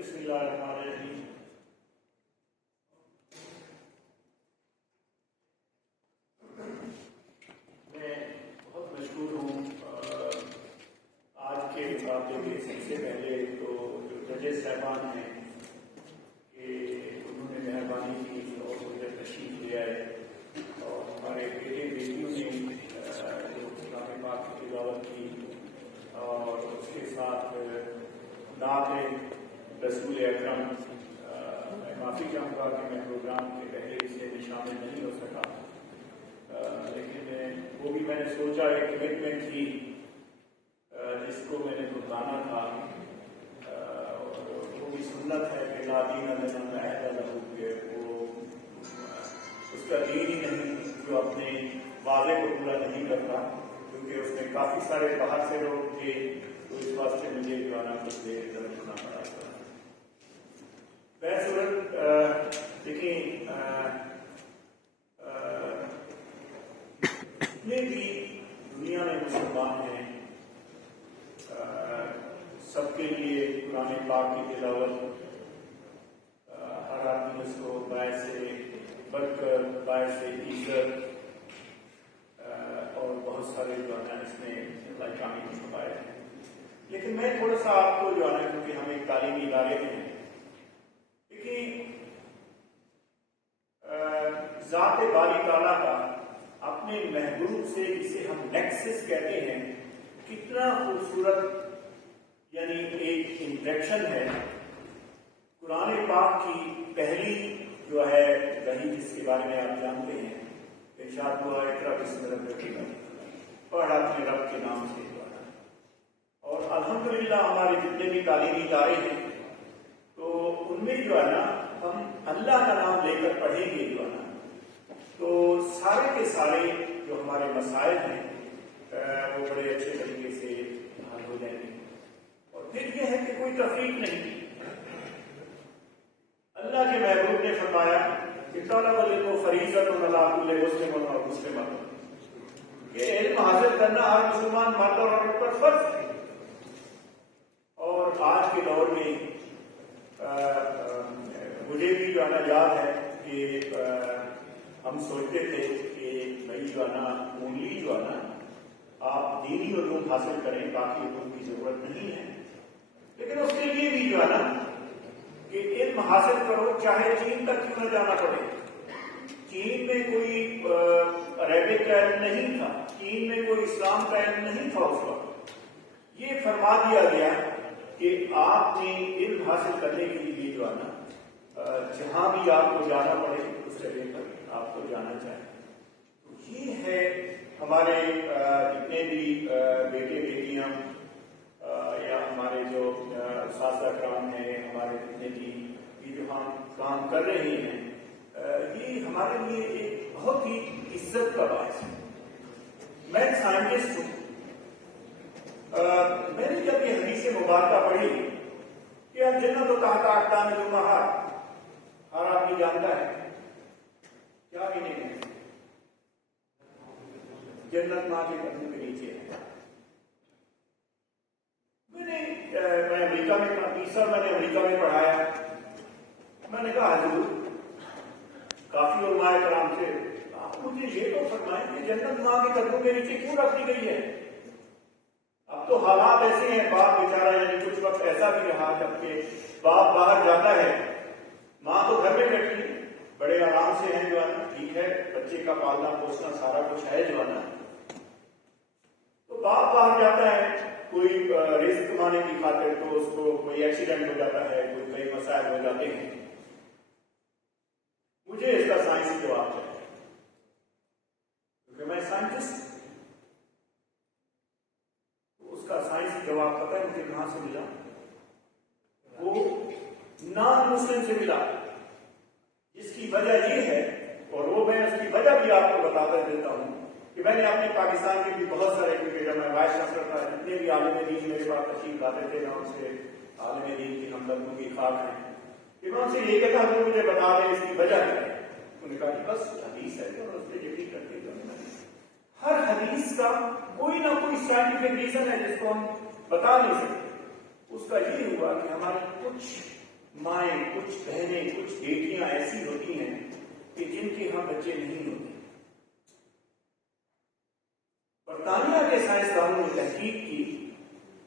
بسم اللہ الرحمن الرحیم۔ میں بہت مشکور ہوں آج کے مقابلے کے سب سے پہلے تو جو ججز صاحبان ہیں کہ انہوں نے مہربانی کی اور مجھے تشریف لے آئے اور ہمارے بیٹے بیٹیوں نے جو کلام پاک کی تلاوت کی اور اس کے ساتھ نعت رسول اکرم۔ میں معافی چاہوں گا کہ میں پروگرام کے پہلے حصے میں شامل نہیں ہو سکا، لیکن وہ بھی میں نے سوچا ایک کمٹمنٹ تھی جس کو میں نے دہرانا تھا، اور وہ بھی سنت ہے کہ لا دین الا العہد کہ وہ اس کا دین ہی نہیں جو اپنے وعدے کو پورا نہیں کرتا، کیونکہ اس میں کافی سارے باہر سے لوگ تھے، تو اس واسطے مجھے جو ہے نا کچھ دیر درج ہونا پڑا تھا۔ بہرصورت دیکھیں، جتنے بھی دنیا میں مسلمان ہیں سب کے لیے قرآن پاک کی تلاوت ہر آدمی اس کو باعث برکت، باعث عزت اور بہت سارے جو ہے اس میں لائقانی کو چھپائے ہیں۔ لیکن میں تھوڑا سا آپ کو جو ہے کیونکہ ہم ایک تعلیمی ادارے میں ہیں، دیکھیں ذات باری تعالیٰ کا اپنے محبوب سے جسے ہم نیکسس کہتے ہیں کتنا خوبصورت یعنی ایک انٹریکشن ہے۔ قرآن پاک کی پہلی جو ہے وحی جس کے بارے میں آپ جانتے ہیں، ارشاد ہوا اقرأ بسم ربک، پڑھ اپنے رب کے نام سے۔ اور الحمدللہ ہمارے جتنے بھی تعلیمی ادارے ہیں تو ان میں جو ہے نا ہم اللہ کا نام لے کر پڑھیں گے جو ہے نا تو سارے کے سارے جو ہمارے مسائل ہیں وہ بڑے اچھے طریقے سے حل ہو جائیں گے۔ اور پھر یہ ہے کہ کوئی تفریق نہیں، اللہ کے محبوب نے فرمایا کہ طلب العلم فریضۃ علی کل مسلم اور مسلمۃ، کہ علم حاصل کرنا ہر مسلمان مرد اور عورت پر فرض ہے۔ اور آج کے دور میں مجھے بھی جو ہے نا یاد ہے کہ ہم سوچتے تھے کہ بھائی جو ہے نا اونلی جو ہے نا آپ دینی علوم حاصل کریں، باقی علوم کی ضرورت نہیں ہے، لیکن اس کے لیے بھی جو ہے نا کہ علم حاصل کرو چاہے چین تک کیوں نہ جانا پڑے۔ چین میں کوئی عربک کا علم نہیں تھا، چین میں کوئی اسلام کا علم نہیں تھا اس وقت۔ یہ فرما دیا گیا کہ آپ نے علم حاصل کرنے کے لیے جو ہے نا جہاں بھی آپ کو جانا پڑے اس جگہ پر آپ کو جانا چاہیے۔ یہ ہے ہمارے جتنے بھی بیٹے بیٹیاں یا ہمارے جو اساتذہ کرام ہیں، ہمارے جتنے بھی یہ جو ہم کام کر رہے ہیں، یہ ہمارے لیے ایک بہت ہی عزت کا باعث ہے۔ میں سائنٹسٹ ہوں، میں نے جب یہ حدیث مبارکہ پڑھی کہ اب جنت و تحت اقدام الامہات، ہر آدمی جانتا ہے کیا بھی نہیں ہے، جنت ماں کے قدموں کے نیچے ہے۔ میں امریکہ میں 30 سال میں نے امریکہ میں پڑھایا۔ میں نے کہا حضور کافی علماء کرام سے آپ مجھے یہ تو فرمائیں کہ جنت ماں کے قدموں کے نیچے کیوں رکھ دی گئی ہے؟ اب تو حالات ایسے ہیں، باپ بیچارہ یعنی کچھ وقت ایسا بھی رہا جب کہ باپ باہر جاتا ہے، ماں تو گھر میں بیٹھی ہے، بڑے آرام سے ہیں جو ہے نا، ٹھیک ہے بچے کا پالنا پوسنا سارا کچھ ہے جو ہے نا، تو باپ باہر جاتا ہے کوئی رزق کمانے کی خاطر، تو اس کو کوئی ایکسیڈنٹ ہو جاتا ہے، کوئی کئی مسائل ہو جاتے ہیں۔ مجھے اس کا سائنسی جواب چاہیے کیونکہ میں سائنٹسٹ، اس کا سائنسی جواب پتہ ہے مجھے کہاں سے ملا؟ وہ نان مسلم سے ملا، جس کی وجہ یہ ہے، اور وہ میں اس کی وجہ بھی آپ کو بتاتا دیتا ہوں کہ میں نے اپنے پاکستان کے بھی بہت سارے، کیونکہ جب میں وائس چانسلر تھا جتنے بھی عالم دین میرے پاس تشریف لاتے تھے میں ان سے عالم دین کی ہمدردوں کی خاک ہیں کہ میں ان سے یہ کہتا ہوں مجھے بتا دیں اس کی وجہ کیا ہے۔ انہوں نے کہا کہ بس حدیث ہے اور اس سے یقین کرتے ہیں۔ ہر حدیث کا کوئی نہ کوئی سائنٹیفک ریزن ہے جس کو ہم بتا نہیں سکتے۔ اس کا یہ ہوا کہ ہمارے کچھ مائیں، کچھ بہنیں، کچھ بیٹیاں ایسی ہوتی ہیں کہ جن کے یہاں بچے نہیں ہوتے. برطانیہ کے سائنسدانوں نے تحقیق کی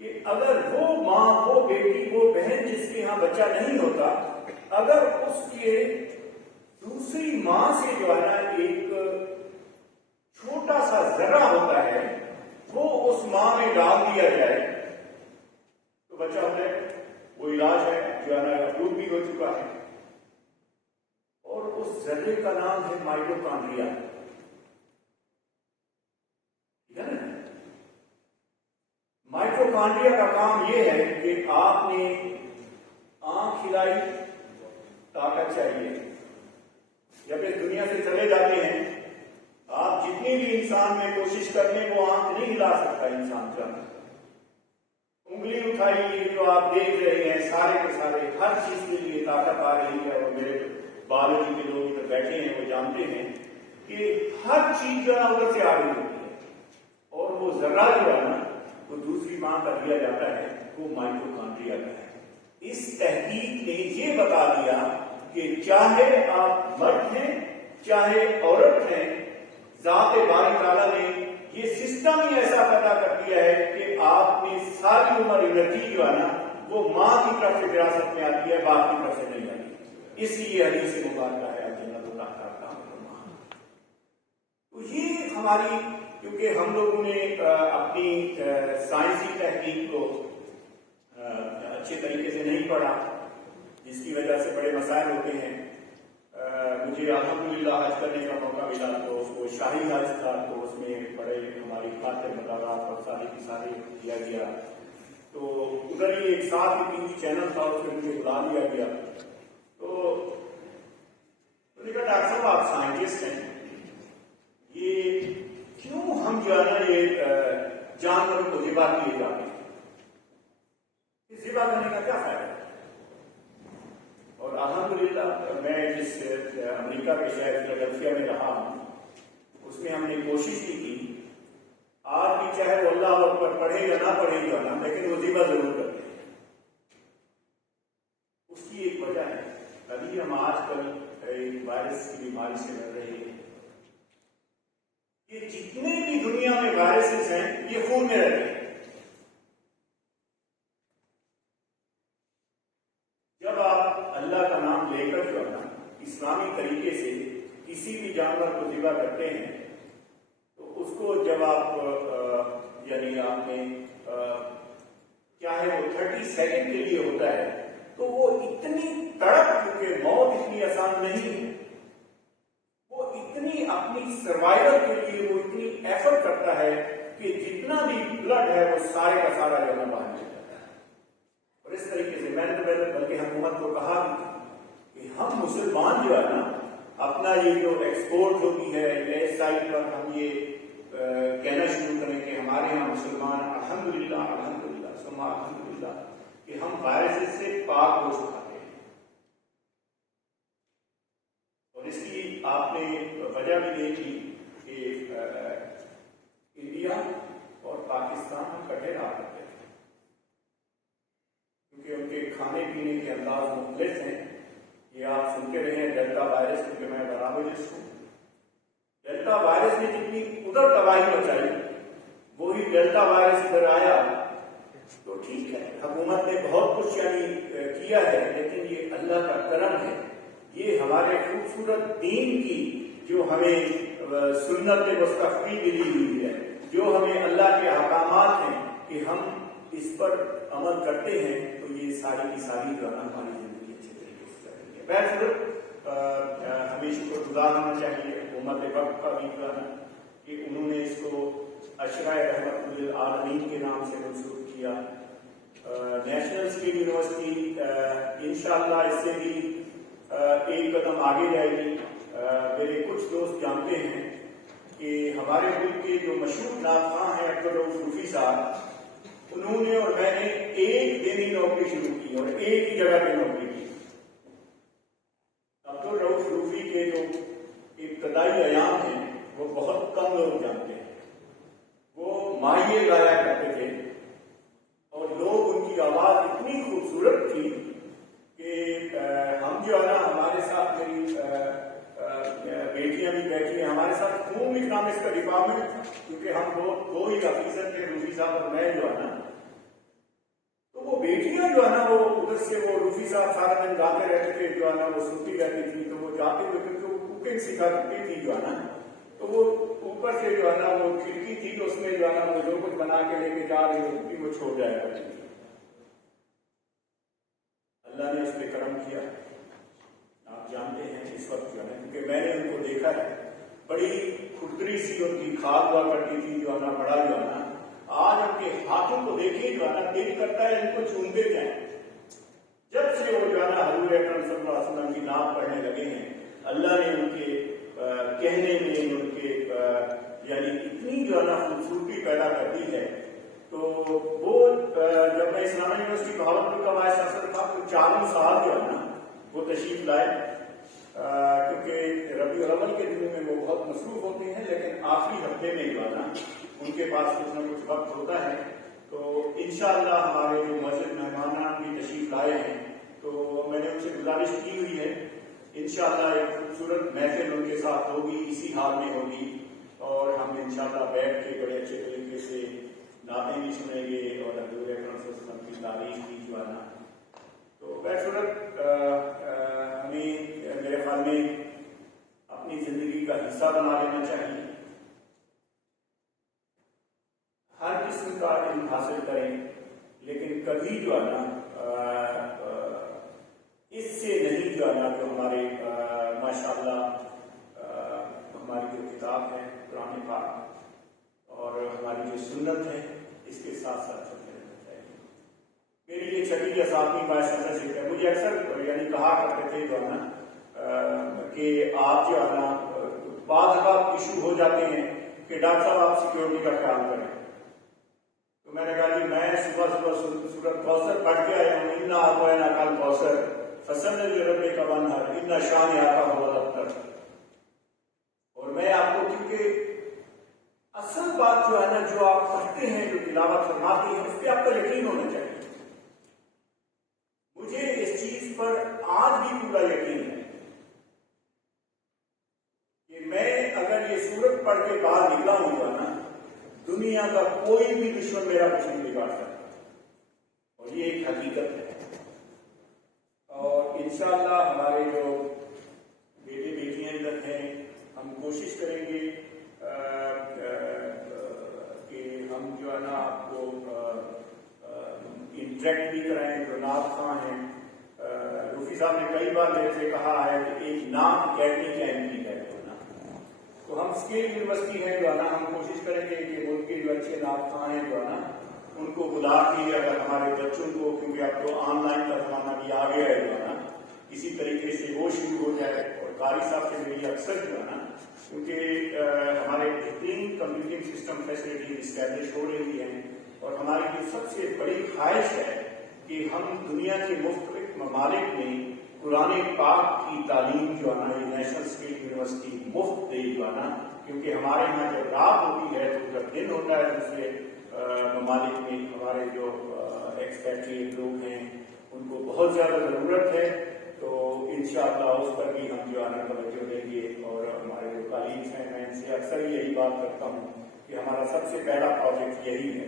کہ اگر وہ ماں، وہ بیٹی، وہ بہن جس کے یہاں بچہ نہیں ہوتا، اگر اس کے دوسری ماں سے جو ہے نا ایک چھوٹا سا ذرہ ہوتا ہے وہ اس ماں میں ڈال دیا جائے تو بچہ ہو جائے. وہ علاج ہے جو ہے نا اپروو بھی ہو چکا ہے، اور اس ذرے کا نام ہے مائٹوکانڈریا. ٹھیک ہے نا؟ مائٹوکانڈریا کا کام یہ ہے کہ آپ نے آنکھ کھلائی، طاقت چاہیے. جب اس دنیا سے چلے جاتے ہیں آپ جتنی بھی انسان میں کوشش کر لیں وہ آنکھ نہیں ہلا سکتا انسان کا. انگلی اٹھائی جو آپ دیکھ رہے ہیں سارے کے سارے ہر چیز کے لیے طاقت آ رہی ہے. اور میرے بایولوجی کے لوگ ادھر بیٹھے ہیں وہ جانتے ہیں کہ ہر چیز جو ہے ادھر سے آ رہی ہوتی ہے، اور وہ ذرہ جو ہے نا وہ دوسری ماں کا دیا جاتا ہے، وہ مائٹوکانڈریا کا ہے. اس تحقیق نے یہ بتا دیا کہ چاہے آپ مرد ہیں چاہے عورت ہیں، ذات باری تعالیٰ نے یہ سسٹم ہی ایسا پیدا کر دیا ہے کہ آپ نے ساری عمر انرجی جو ہے نا وہ ماں کی طرف سے وراثت میں آتی ہے، باپ کی طرف سے نہیں آتی. اس لیے حدیث مبارکہ ہے جنت اللہ کا ماں. تو یہ ہماری، کیونکہ ہم لوگوں نے اپنی سائنسی تحقیق کو اچھے طریقے سے نہیں پڑھا، جس کی وجہ سے بڑے مسائل ہوتے ہیں. مجھے الحمدللہ حج کرنے کا موقع ملا تو وہ شاہی حج تھا، تو اس میں بڑے ہماری خاطر مقامات اور ساری کی ساری کیا گیا. تو ادھر ہی ایک ساتھ ٹی وی چینل تھا، اس میں مجھے بلا لیا گیا. تو کہا ڈاکٹر صاحب آپ سائنٹسٹ ہیں، یہ کیوں ہم جو ہے نا یہ جانوروں کو ذبح کیے جاتے ہیں، اس ذبح کرنے کا کیا فائدہ ہے؟ اور الحمدللہ میں جس امریکہ کے شہر فیلاڈیلفیا میں رہا ہوں اس میں ہم نے کوشش کی تھی. آج بھی چاہے وہ اللہ اکبر پڑھے یا نہ پڑھے جو ہے نا، لیکن وہ ذبح ضرور کرتے ہیں. اس کی ایک وجہ ہے، ابھی ہم آج کل ایک وائرس کی بیماری سے لڑ رہے ہیں. یہ جتنے بھی دنیا میں وائرسز ہیں یہ خون میں رہتے ہیں. جب آپ اللہ کا نام لے کر جو ہے نا اسلامی طریقے سے کسی بھی جانور کو ذبح کرتے ہیں تو اس کو جب آپ یعنی آپ نے چاہے وہ 30 سیکنڈ کے لیے ہوتا ہے تو وہ اتنی تڑپ، کیونکہ موت اتنی آسان نہیں ہے، وہ اتنی اپنی سروائیول کے لیے وہ اتنی ایفرٹ کرتا ہے کہ جتنا بھی بلڈ ہے وہ سارے کا سارا جو ہے باہر نکل جاتا ہے. اور اس طریقے سے میں نے بلکہ حکومت کو کہا بھی کہ ہم مسلمان جو ہے نا اپنا یہ جو ایکسپورٹ ہوتی ہے اس سائٹ پر ہم یہ کہنا شروع کریں کہ ہمارے یہاں مسلمان الحمدللہ الحمدللہ ثم الحمدللہ کہ ہم وائرس سے پاک گوشت کھاتے ہیں. اور اس کی آپ نے وجہ بھی دیکھی کہ انڈیا اور پاکستان ہم کٹھے رہا کرتے ہیں کیونکہ ان کے کھانے پینے کے انداز مختلف ہیں. یہ آپ سنتے رہے ہیں ڈیلٹا وائرس، کیونکہ میں برابرسٹ ہوں. ڈیلٹا وائرس نے جتنی ادھر تباہی مچائی وہی ڈیلٹا وائرس ادھر آیا تو ٹھیک ہے حکومت نے بہت کچھ یعنی کیا ہے، لیکن یہ اللہ کا کرم ہے. یہ ہمارے خوبصورت دین کی جو ہمیں سنت مستقبی ملی ہوئی ہے، جو ہمیں اللہ کے احکامات ہیں کہ ہم اس پر عمل کرتے ہیں تو یہ ساری کی ساری جو ہے ہماری زندگی اچھے طریقے سے چلے گی. بہرحال ہمیں شکر گزار ہونا چاہیے حکومت وقت کا بھی کہ انہوں نے اس کو اشرائے رحمت للعالمین کے نام سے منسوخ کیا. نیشنل اسٹیٹ یونیورسٹی انشاءاللہ اس سے بھی ایک قدم آگے جائے گی. میرے کچھ دوست جانتے ہیں کہ ہمارے ملک کے جو مشہور ناخواں ہیں عبدالرؤف روفی صاحب، انہوں نے اور میں نے ایک دن ہی نوکری شروع کی اور ایک ہی جگہ پہ نوکری کی. عبدالرؤف روفی کے جو ابتدائی ایام ہیں وہ بہت کم لوگ جانتے ہیں. وہ ماہیے گایا کرتے تھے اور لوگ ان کی آواز اتنی خوبصورت تھی کہ بھی بیٹھی ہیں ہمارے ساتھ. ہوم اکنامکس کا ڈپارٹمنٹ تھا کیونکہ ہم دو ہی افیسر تھے, روفی صاحب اور میں جو ہے نا. تو وہ بیٹیاں جو ہے نا وہ ادھر سے وہ روفی صاحب سارا دن گاتے رہتے تھے جو ہے نا, وہ سنتی رہتی تھی. تو وہ جاتے ہوئے کیونکہ وہ کوکنگ سکھا چکی تھی جو ہے نا, تو وہ اوپر سے جو ہے نا وہ کھڑکی تھی تو اس میں جو ہے نا وہ جو کچھ بنا کے لے کے جا رہی ہوتی تھی وہ چھوڑ جایا کرتی تھی. اللہ نے اس پہ کرم کیا. آپ جانتے ہیں اس وقت جو ہے نا, کیونکہ میں نے ان کو دیکھا ہے, بڑی کھٹری سی ان کی کھاد ہوا کرتی تھی جو ہے نا, بڑا جو ہے نا. آج ان کے ہاتھوں کو دیکھیے جو ہے نا, دل کرتا ہے ان کو چومتے جائیں. جب سے وہ جو ہے نا حضور اکرم صلی اللہ علیہ وسلم کی نام پڑھنے لگے ہیں, اللہ نے ان کے کہنے میں ان کے یعنی اتنی جو ہے نا خوبصورتی پیدا کر دی ہے. تو وہ جب میں اسلامیہ یونیورسٹی بہاولپور کا وائس چانسلر تھا تو 4 سال جو ہے نا وہ تشریف لائے, کیونکہ ربیع الاول کے دنوں میں وہ بہت مصروف ہوتے ہیں, لیکن آخری ہفتے میں جو ہے نا ان کے پاس کچھ نہ کچھ وقت ہوتا ہے. تو انشاءاللہ ہمارے جو مسجد مہمانان بھی تشریف لائے ہیں, تو میں نے ان سے گزارش کی ہوئی ہے انشاءاللہ ایک خوبصورت محفل ان کے ساتھ ہوگی, اسی حال میں ہوگی, اور ہم انشاءاللہ بیٹھ کے بڑے اچھے طریقے سے نعتیں بھی سنیں گے اور حضور اکرم صلی اللہ علیہ وسلم کی تعریف کی جو ہے نا. تو بصورت ہمیں میرے خیال میں اپنی زندگی کا حصہ بنا لینا چاہیے. ہر قسم کا علم حاصل کریں, لیکن کبھی جو ہے نا اس سے نہیں جو ہے نا جو ہمارے ماشاءاللہ ہماری جو کتاب ہے قرآن پاک اور ہماری جو سنت ہے اس کے ساتھ ساتھ چلتے رہنا چاہیے. میری یہ 6 یا 7ویں بائس ہے, مجھے اکثر یعنی کہا کرتے تھے جو ہے نا کہ آپ جو ہے نا بعض اوقات ایشو ہو جاتے ہیں کہ ڈاکٹر صاحب آپ سیکورٹی کا خیال کریں. تو میں نے کہا کہ میں صبح سورۃ کوثر پڑھ کے آیا ہوں, انا اعطیناک الکوثر فصل لربک وانحر ان شانئک هو الابتر. اور میں آپ کو, کیونکہ اصل بات جو ہے نا جو آپ پڑھتے ہیں, جو تلاوت فرماتے ہیں, اس پہ آپ کا یقین ہونا چاہیے. مجھے اس چیز پر آج بھی پورا یقین ہے کہ میں اگر یہ سورت پڑھ کے باہر نکلا ہوں گا نا, دنیا کا کوئی بھی دشمن میرا کچھ نہیں بگاڑ سکتا, اور یہ ایک حقیقت ہے. اور انشاءاللہ ہمارے جو بیٹے بیٹیاں ادھر ہیں, ہم کوشش کریں گے کہ ہم جو ہے نا آپ کو انٹریکٹ بھی کرائیں. جو نعت خواں ہیں, روفی صاحب نے کئی بار میرے سے کہا ہے کہ ایک نعت اکیڈمی کا ایم ہے جو نا, تو ہم اسکیل یونیورسٹی ہیں جو ہے نا, ہم کوشش کریں گے کہ ملک کے جو اچھے نعت خواں ہیں جو ہے نا ان کو بلا کے اگر ہمارے بچوں کو, کیونکہ اب تو آن لائن کا زمانہ بھی آ گیا ہے جو ہے نا, اسی طریقے سے وہ شروع ہو جائے. اور قاری صاحب سے میری اکثر جو ہے نا, کیونکہ ہمارے بہترین کمپیوٹنگ سسٹم فیسلٹی اسٹیبلش ہو رہی ہیں, اور ہماری جو سب سے بڑی خواہش ہے کہ ہم دنیا کے مختلف ممالک میں قرآن پاک کی تعلیم جو ہے نا نیشنل اسکل یونیورسٹی مفت دے جو ہے نا, کیونکہ ہمارے یہاں جب رات ہوتی ہے تو جب دن ہوتا ہے دوسرے ممالک میں ہمارے جو ایکسپیٹریٹ لوگ ہیں ان کو بہت زیادہ ضرورت ہے. تو انشاءاللہ اس پر بھی ہم جو ہے نا توجہ دیں گے. اور ہمارے جو کالینس ہیں, میں ان سے اکثر یہی بات کرتا ہوں کہ ہمارا سب سے پہلا پروجیکٹ یہی ہے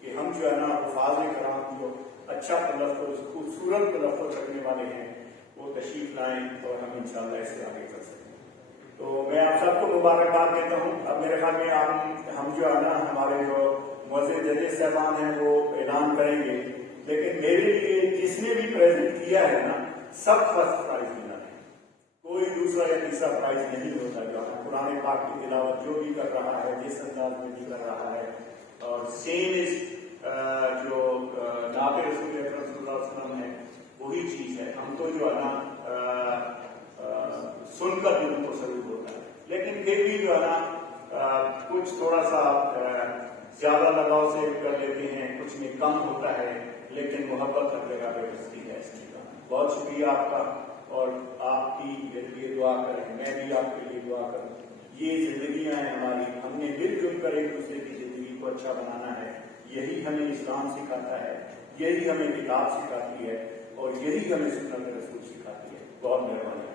کہ ہم جو ہے نا الفاظ کرام جو اچھا تلفظ, خوبصورت تلفظ رکھنے والے ہیں, وہ تشریف لائیں اور ہم انشاءاللہ اس سے آگے کر سکیں. تو میں آپ سب کو مبارکباد دیتا ہوں. اب میرے خیال میں ہم جو ہے نا ہمارے جو معزز ججز صاحبان ہیں وہ اعلان کریں گے, لیکن میرے لیے جس نے بھی پریزنٹ کیا ہے نا سب فرسٹ پرائز ملا ہے, کوئی دوسرا یا تیسرا پرائز نہیں ہوتا. جو قرآن پاک کی تلاوت جو بھی کر رہا ہے جس انداز میں بھی کر رہا ہے, اور سیم از جو نعت رسول اکرم صلی اللہ علیہ وسلم ہے وہی چیز ہے. ہم تو جو ہے نا سن کر دل کو سلوٹ ہوتا ہے, لیکن پھر بھی جو ہے نا کچھ تھوڑا سا زیادہ لگاؤ سے کر لیتے ہیں, کچھ میں کم ہوتا ہے, لیکن محبت ہر جگہ پہ بستی ہے اس چیز کا. بہت شکریہ آپ کا, اور آپ کی میرے لیے دعا کریں, میں بھی آپ کے لیے دعا کروں. یہ زندگیاں ہیں ہماری, ہم نے مل جل کر ایک دوسرے کی زندگی کو اچھا بنانا ہے. یہی ہمیں اسلام سکھاتا ہے, یہی ہمیں کتاب سکھاتی ہے, اور یہی ہمیں سنت رسول سکھاتی ہے. بہت مہربانی.